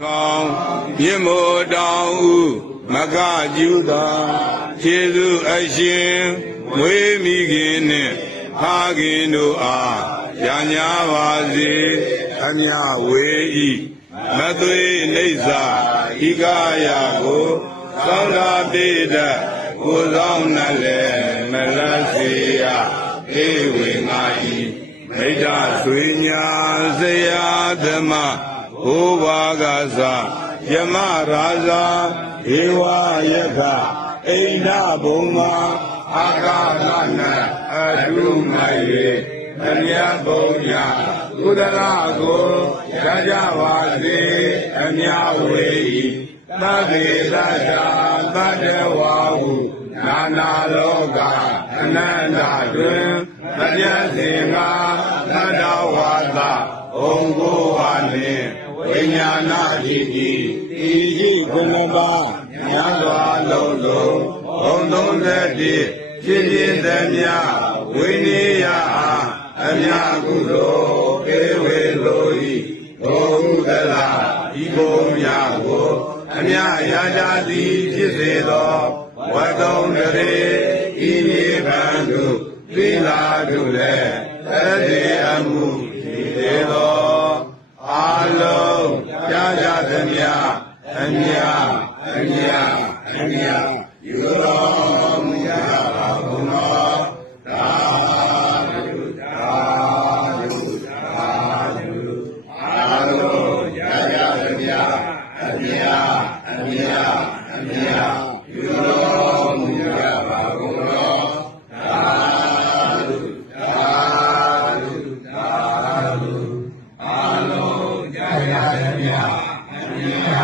မြင့်မို့တောင်ဥမကကျူသာခြေစုအရှင်မွေးမိခင်နှင့်ဖခင်တို့အားရညာပါစေအမြဝေဤမသွေနေစာဤကာယကိုသောတာပိဒကိုဆောင်နှလည်းမလတ်စေရဧဝေငါဤမိတ္တဆွေညာစရာဓမ္မဘုရားကသာယမရာဇာဧဝယခအိန္ဒဘုံမာအာကာသနာအတုမယေအမြတ်ဘုံညာကုသလကိုရကြပါစေအမြဝေဤသဗ္ဗေသတ္တာတတ္တဝါဟုနာနာလောကအနန္တတွင်မပြတ်စင်ကသတ္တဝါသဘုံကိုဝါနှင့်ဝိညာဏတိတိဤရှိခုနပါမြတ်စွာလုံးလုံးဘုံ31ဖြစ်ဖြစ်သမျှဝိနည်းယအားအမြကုသိုလ်ဧဝေလိုဤဘုံသလာဤဘုံများကိုအမြရာဇာတိဖြစ်စေသောဝတ္တုံတရေဤနိဗ္ဗာန်သို့သီလာတို့လည်းသတိအမှုဖြစ်စေသောအာလုံးကြာကြသမျှအမြယူတော်မူကြပါကုန်သောသာဓုအာလုံးကြာကြသမျှအမြယူတော်မူကြပါကုန်သောသာဓုအာလုံးကြာကြသမျှအမြ